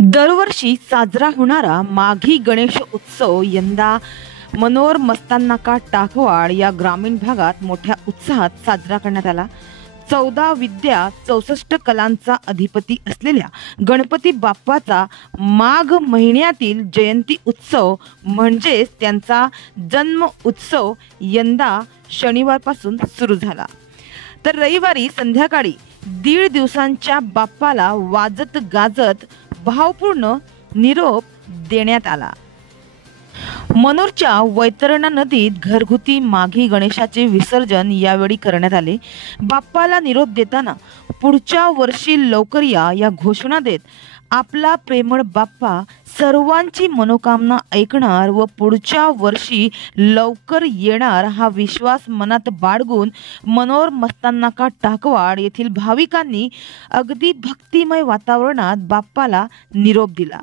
दरवर्षी साजरा होणारा माघी गणेश उत्सव यंदा मनोर मस्ताननाका टाकवाड या ग्रामीण भागात मोठ्या उत्साहात साजरा करण्यात आला। 14 विद्या 64 कलांचा अधिपती असलेल्या गणपती बाप्पाचा माघ महिन्यातील जयंती उत्सव म्हणजेच त्यांचा जन्म उत्सव यंदा शनिवारपासून सुरू झाला। तर रविवारी संध्याकाळी 1.5 दिवसांच्या बाप्पाला वाजत गाजत भावपूर्ण निरोप देण्यात आला। मनोरच्या वैतरणा नदीत घरगुती माघी गणेशाचे विसर्जन यावेळी करण्यात आले। बाप्पाला निरोप देताना पुढच्या वर्षी लवकर या घोषणा देत आपला प्रेमळ बाप्पा सर्वांची मनोकामना ऐकणार व पुढच्या वर्षी लवकर येणार हा विश्वास मनात बाळगून मनोर मस्ताननाका टाकवाड येथील भाविकांनी अगदी भक्तिमय वातावरणात बाप्पाला निरोप दिला।